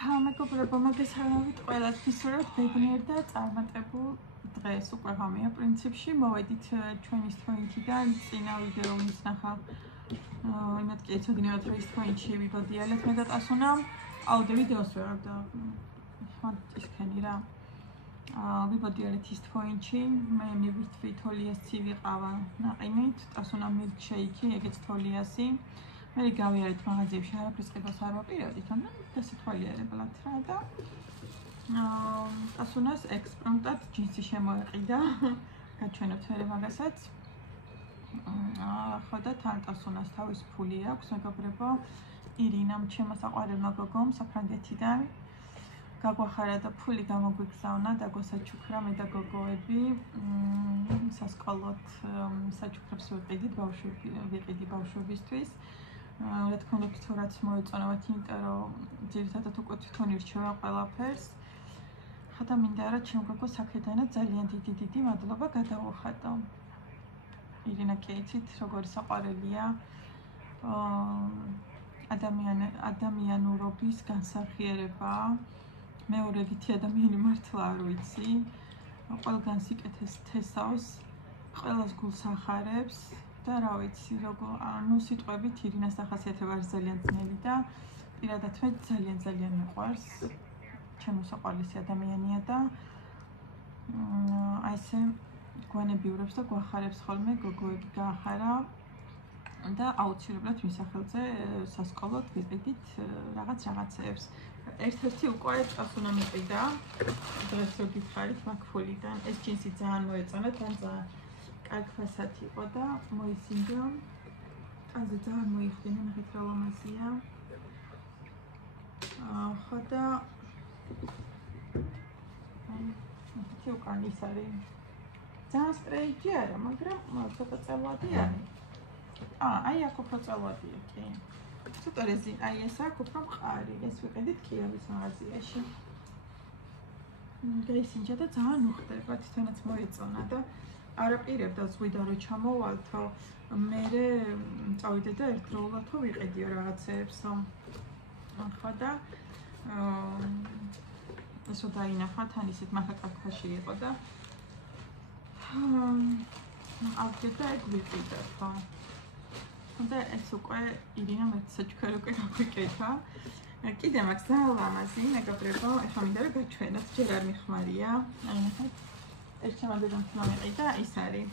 მეგობრებო, მოგესალმებით ყველასთვის, რომ ბედნიერ და წარმატებულ დღეს უკვე ღამეა პრინციპში. მოვედით ჩვენი თვენთიდან წინა ვიდეო მისნახა. იმათ კი ეცოდინებათ, რომ ის თვენთში ვიბოდიალეთ მე და ტასუნა. აუდიო ვიდეოს ვეღარ და ხან ისქენი რა. ვიბოდიალეთ ის თვენთში. მე მივიტვით თოლიასი ვიყავა ნაყინით, ტასუნა მილკშეიკი, ეგეც თოლიასი. მე გავიარეთ მაღაზიებში, არაფრის ყიდვას არ ვაპირებდით, თუმცა დასათვალიერებლად რა და ტასუნას ექსპრომტად ჯინსი შემოეყიდა. გაჩვენებთ მე მაგასაც. ხო და თან ტასუნას თავის ფული აქვს, მეგობრებო. ირინამ ჩემო საყვარელმა გოგომ საფრანგეთიდან გაგვახარა და ფული გამოგვიგზავნა და გვასაჩუქრა მე და გოგოები. სასკოლოდ საჩუქრებს ვიყიდი ბავშვებისთვის. რა თქმა უნდა, თუ რაც მოეწონათ, იმიტომ რომ ძირითადად უკვე თვითონ ირჩევენ ყველაფერს. ხოდა მინდა რა ჩემ გოგო საქედანად ძალიან დიდი მადლობა გადავუხატო. ირინა კეიცით როგორი საყვარელია. ადამიანურობის განსახიერება. მეორე რითი ადამიანი მართლა არ ვიცი. ყველგან სიკეთეს თესავს, ყველას გულს ახარებს. და რა ვიცი, როგორ სიტყვებით ირინას ახასიათება არის ძალიან ძნელი და პირადად მე ძალიან მიყვარს. ჩემო საყვარლისი ადამიანია და აი ესე გვანებიურებს და გვახარებს ხოლმე გოგოები გაახარა და აუცილებლად მის სახელზე სასკოლოდ ვიყიდით რაღაცეებს. ერთ-ერთი უკვე ტასუნა მიყიდა. დღეს რო გითხარით მაგფულიდან ეს ჯინსი ძალიან მოეწონა, თან ძალიან კარგ ფასად იყო და მოისინჯა. აზე ძალიან მოიხდინა, ნახეთ რა ლამაზია. ხო და ეს უკან ის არის. ძალიან სტრეიჯი არა, მაგრამ ცოტა წელვადი არის. აი აქ უფრო წელვადია კი. ცოტა რეზინ, აი ეს აქ უფრო მყარი. ეს ვიყიდით კიევის მაღაზიაში. გაისინჯა და ძალიან უხდება, თვითონაც მოეწონა და არაპირებდა ზღვიდან რომ ჩამოვალთო, მე წავიდე და ერთდროულადო ვიყიდიო რაღაცეებსო. ხო და ესო დაინახა თან ისეთ მახაკაკაში იყო და ავდე და ეგ ვიყიდე ხო. და ეს უკვე ირინა მეცაჩქარ უკვე გაგვიკეთა. კიდე მაქვს ძალიან ლამაზი, მეგობრებო, ეხლა მინდა რომ გაჩვენოთ, ჯერ არ მიხმარია. აი ნახეთ. ეს შემოგვიდგა მომიყიდა ის არის.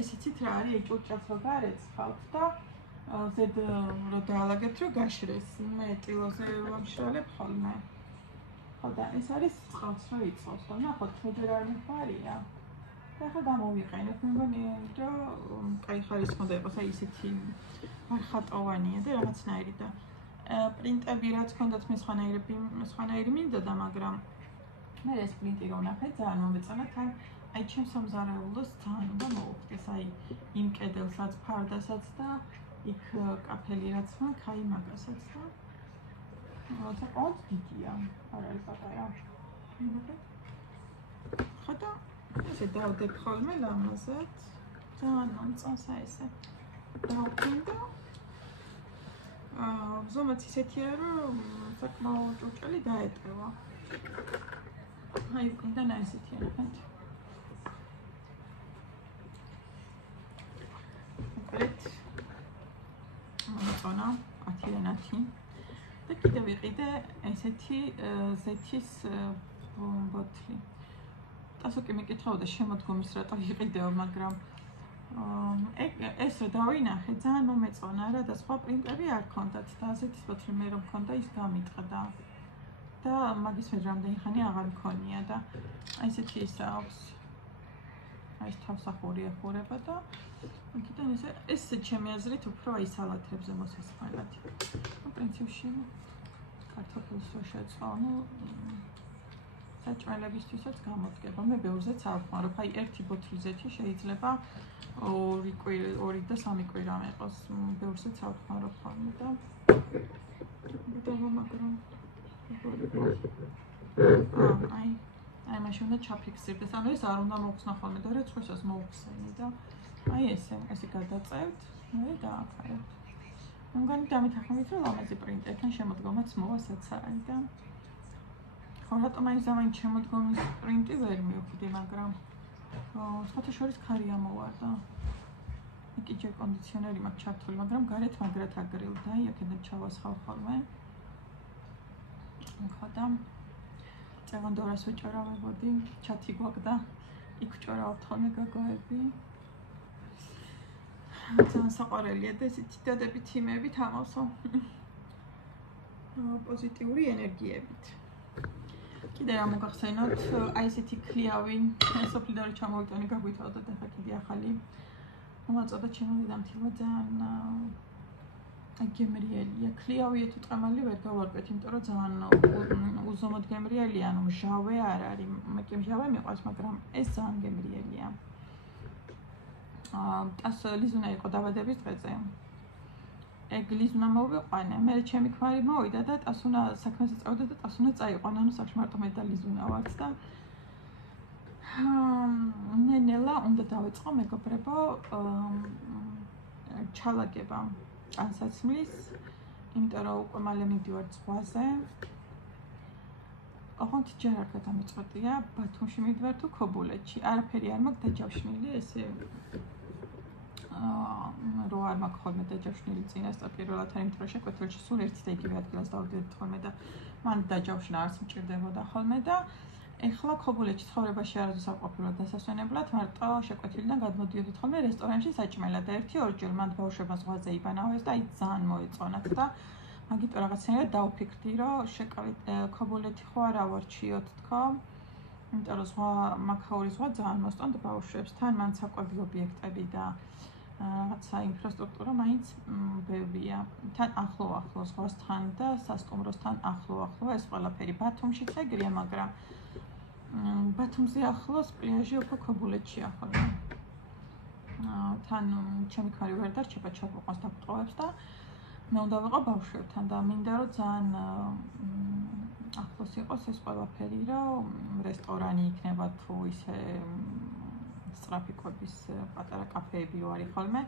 ეს იცით რა არის, ჭურჭელს რო გარეცხავთ და ზედ რო დაალაგებთ რომ გაშრეს. მე ტილოზე ვამშრალებ ხოლმე. ხო და ეს არის წყალს რო იწოვს და ნახოთ, მე ჯერ არ მიხმარია. და ახლა გამოვიყენებ, მე მგონი რომ კაი ხარის ხონდა იყოს, აი ისეთი არხატოვანია და რაღაცნაირი და პრინტები რაც ჰქონდათ სხვანაირი მინდოდა, მაგრამ მე ეს პრინტი რო ვნახე, ძალიან მომეწონა, თან აი ჩემს სამზარეულოს ძალიან უნდა მოუხდეს, აი იმ კედელსაც, ფარდასაც და იქ კაფელი რაც მაქვს, აი მაგასაც და როცა ყავს დიდია, არ არის პატარა. ხო და ესე დავდებ ხოლმე ლამაზად, ძალიან მომწონს აი ესე. დავფრინდა ზომაც ისეთია, რომ საკმაოდ ჭურჭელი დაეტევა. აი უკიდან აი ესეთია, ნახეთ. უყურეთ. მომწონა 10-10. და კიდე ვიყიდე ესეთი ზეთის ბოთლი. ტასუკი მეკითხავდა შემოდგომის რატო იყიდეო, მაგრამ ეს რო დავინახე, ძალიან მომეწონა რა და სხვა პრინტები არ ქონდათ და ასეთის ბოთლი მე რომ ქონდა, ის გამიტყდა. და მაგის მე რამდენი ხანი აღარ მქონია და აი ესეთი ის აქვს. აი ეს თავსახური ეხურება და იქიდან ეს ჩემი აზრით უფრო აი სალათებზე მოსასხამად. პრინციპში კარტოფილს რო შეწყო, საჭმელებისთვისაც გამოდგება. მე ბევრზეც არ ვხმარობ, აი ერთი ბოთლი ზეთი შეიძლება 2 და 3 კვირა მეყოს. ბევრზეც არ ვხმარობ ხოლმე და მაგრამ აი მაშინ უნდა ჩაფიქსირდეს, ანუ ეს არ უნდა მოხსნა ხოლმე და რეცხვისას მოუხსენი და აი ესე გადაწევთ, მე დაახარებთ. მგონი დამეთანხმებით რომ ლამაზი პრინტი თან შემოდგომაც მოვასაცა არის და ხო რატომ აი ზამანი შემოდგომის პრინტი ვერ მივხვდი, მაგრამ სხვათა შორის ქარი ამოვარდა. იქ ჯერ კონდიციონერი მაქვს ჩართული, მაგრამ გარეთ მაგრად აგრილდა, აქედან ჩავასხავ ხოლმე. ხო და წევანდორას ვეჭერავებოდი, ჩათი გვაქვს იქ ვჭერავთ ხოლმე გაგოები. ძალიან საყვარელია და ესეთი დადებითი იმებით ამავსო. პოზიტიური ენერგიებით. კიდე რა მოგახსენოთ, აი ესეთი ქლიავი, სოფლიდან რო ჩამოვიტანე გაგვითავდა და ხა კიდე ახალი მომაწოდა ჩემო დედამთილმა ძალიან გემრიელია. ქლიავია თუ ტყემალი ვერ გავარკვეთ, იმიტომ რომ ძალიან უზომოდ გემრიელია, ანუ მჟავე არ არის. მე მჟავე მიყვარს, მაგრამ ეს ძალიან გემრიელია. ტას ლიზუნა იყო დაბადების დღეზე. ეგ ლიზუნა მოვიყვანე, მე ჩემი ქმარი მოვიდა და ტასუნა საქმეზე წავიდა და ტასუნა წაიყვანა, ანუ სახში მარტო მე და ლიზუნა ვართ და ნენელა უნდა დავიწყო მეგობრებო ჩალაგება ტანსაცმლის, იმიტომ რომ უკვე მალე მივდივარ ზღვაზე. ოღონდ ჯერ არ გადამიწყვეტია, ბათუმში მივდივარ თუ ქობულეთში, არაფერი არ მაქვს დაჯავშნილი, ესე რო არ მაქვს ხოლმე დაჯავშნილი წინასწარ პირველად არ იმიტომ რომ შეკვეთილში სულ ერთი და იგივე ადგილას დავდივართ ხოლმე და მან დაჯავშნა არც მჭირდებოდა ხოლმე და ეხლა ქობულეთში ცხოვრებაში არასდროს არ ყოფილვარ დასასვენებლად, მარტო შეკვეთილიდან გადმოდიოდით ხოლმე რესტორანში საჭმელად და ერთი ორჯერ მან ბავშვებმა ზღვაზე იბანავეს და აი ძალიან მოეწონათ და მაგიტო რაღაცნაირად დავფიქრდი რომ შეკავით ქობულეთი ხო არ ავარჩიოთ თქო. იმიტომ რომ ზღვა მაქაური ზღვა ძალიან მოსწონთ ბავშვებს, თან მან საკვები ობიექტები და რაღაცა ინფრასტრუქტურა მაინც ბევრია. თან ახლო ზღვასთან და სასტუმროსთან ახლო ეს ყველაფერი ბათუმშიც ეგრეა, მაგრამ ბათუმზე ახლოს პლიაჟი უფრო ქობულეთშია ხოლმე. თან ჩემი ქმარი ვერ დარჩება, ჩაგვიყვანს დაფტყოვებს და მე უნდა ვიყო ბავშვებთან და მინდა რომ ძალიან ახლოს იყოს ეს ყველაფერი, რომ რესტორანი იქნება თუ ისე სტრაფიკობის პატარა კაფეები რო არის ხოლმე,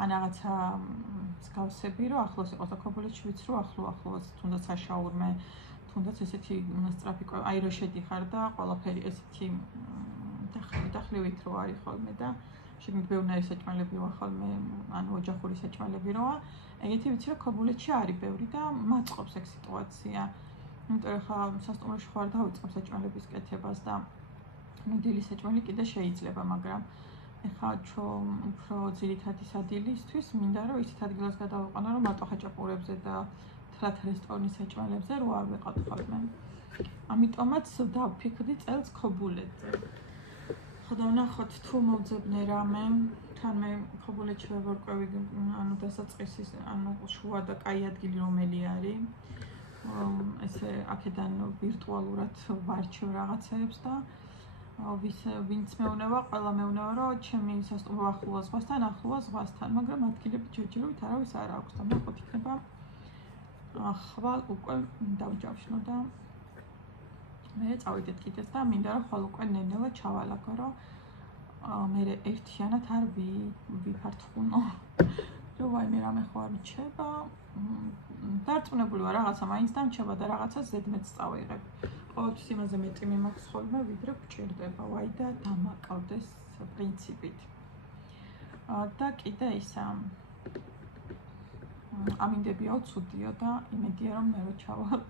ან რაღაცა მსგავსები რო ახლოს იყოს და ქობულეთში ვიცი რომ ახლოს თუნდაც საშაურმე, თუნდაც ესეთი სტრაფიკო, აი რო შედიხარ და ყველაფერი ესეთი დახლივით რო არის ხოლმე და შეგნით ბევრი საჭმელები როა ხოლმე, ანუ ოჯახური საჭმელები როა, ეგეთი ვიცი რომ ქობულეთში არის ბევრი და მაწყობს ეგ სიტუაცია. იმიტომ რომ ხა სასტუმროში ხარ დავიწყებ საჭმელების კეთებას და დილის საჭმელი კიდე შეიძლება, მაგრამ ეხლა ჩვენ უფრო ძირითადი სადილისთვის მინდა რომ ისეთ ადგილას გადავიყვანო, რომ მარტო ხაჭაპურებზე და თლათ რესტორნის საჭმელებზე რო არ ვიყავ ხოლმე. ამიტომაც დავფიქრდი წელს ქობულეთზე. ხო და ვნახოთ თუ მოვძებნე რამე, თან მე ქობულეთში ვერ ვარკვევი, ანუ დასაწყისის, ანუ შუა და კაი ადგილი რომელი არის. ესე აქედან ვირტუალურად ვარჩევ რაღაცებს და ვინც მეუნება, ყველა მეუნება, რომ ჩემი სასტუმრო ახლოა ზღვასთან, მაგრამ ადგილები ჯერჯერობით არავის არ აქვს და ნახოთ იქნება ხვალ უკვე დავჯავშნო და მე წავიდეთ კიდეც და მინდა რომ ხვალ უკვე ნენელა ჩავალაგო, რომ მე ერთიანად არ ვიფართხუნო, რომ ვაიმე რამე ხო არ მიჩება, დარწმუნებული ვარ რაღაცა მაინც დამჩება და რაღაცა ზედმეტს წავიღებ. ყოველთვის იმაზე მეტი მიმაქვს ხოლმე, ვიდრე გვჭირდება, ვაი და დამაკავდეს პრინციპით. და კიდე ისა ამინდებიაო ცუდიო და იმედია რომ მე რო ჩავალ,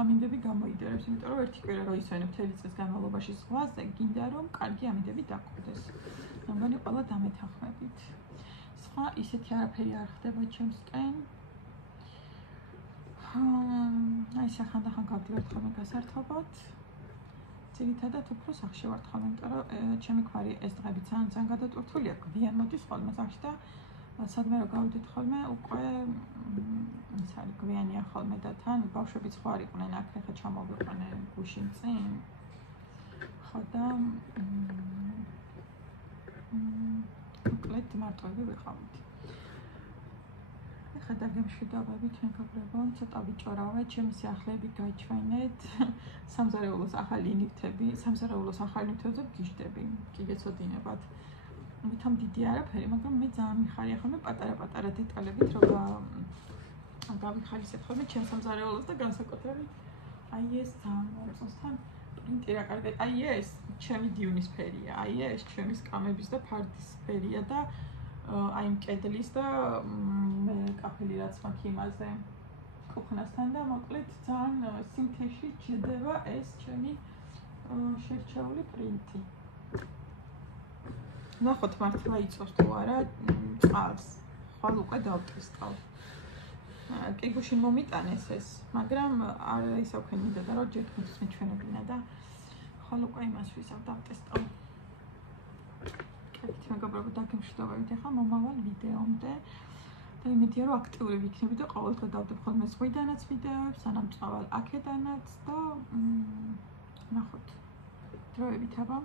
ამინდები გამოიდერებს, იმიტომ რომ ერთი კვირა რო ისვენებ მთელი წლის განმავლობაში ზღვაზე, გინდა რომ კარგი ამინდები დაკვდეს. მე მგონი ყველა დამეთანხმებით. სხვა ისეთი არაფერი არ ხდება ჩემსკენ. აი სახანდახან გავდივართ ხოლმე გასართობად. ძირითადად უფრო სახში ვართ ხოლმე, იმიტომ რომ ჩემი ქმარი ეს დღები ძალიან გადატვირთულია, გვიან მოდის ხოლმე სახში და სადმე რომ გავიდეთ ხოლმე, უკვე ის არის გვიანია ხოლმე და თან ბავშვებიც ხო არ იყვნენ აქ, ხა ჩამოვიყვანე გუშინ წინ. ხო და მოკლედ მარტოები ვიყავით. ეხლა დაგემშვიდობებით მეგობრებო, ცოტა ვიჭორავე, ჩემი სიახლეები გაჩვენეთ. სამზარეულოს ახალი ნივთებზე გიждები, კი გეცოდინებათ. ვითომ დიდი არაფერი, მაგრამ მე ძალიან მიხარია ხოლმე პატარა-პატარა დეტალებით, რომ გავიხალისებ ხოლმე ჩემს სამზარეულოს და განსაკუთრებით აი ეს ძამოსთან პრინტი რა კარგად. აი ეს ჩემი დიუნის ფერია, აი ეს ჩემი სკამების და ფარდის ფერია და აი ამ კედლის და მე კაფელი რაც მაქვს იმაზე კუხნასთან და მოკლედ ძალიან სინთეში ჯდება ეს ჩემი შერჩეული პრინტი. ნახოთ მართლა იწევს თუ არა წყალს. ხვალ უკვე დავტესტავ. კი გუშინ მომიტანეს ეს, მაგრამ არ ისე მინდა და რომ ჯერ თქვენთვის მეჩვენებინა და ხვალ უკვე იმას ვისავ დავტესტავ. კეთით მეგობრებო, დაგემშვიდობებით ახლა მომავალ ვიდეომდე. და იმედია რომ აქტიური ვიქნები და ყოველდღე დავდებ ხოლმე ზღვიდანაც ვიდეოებს, სანამ წავალ აქედანაც და ნახოთ დროებით აბა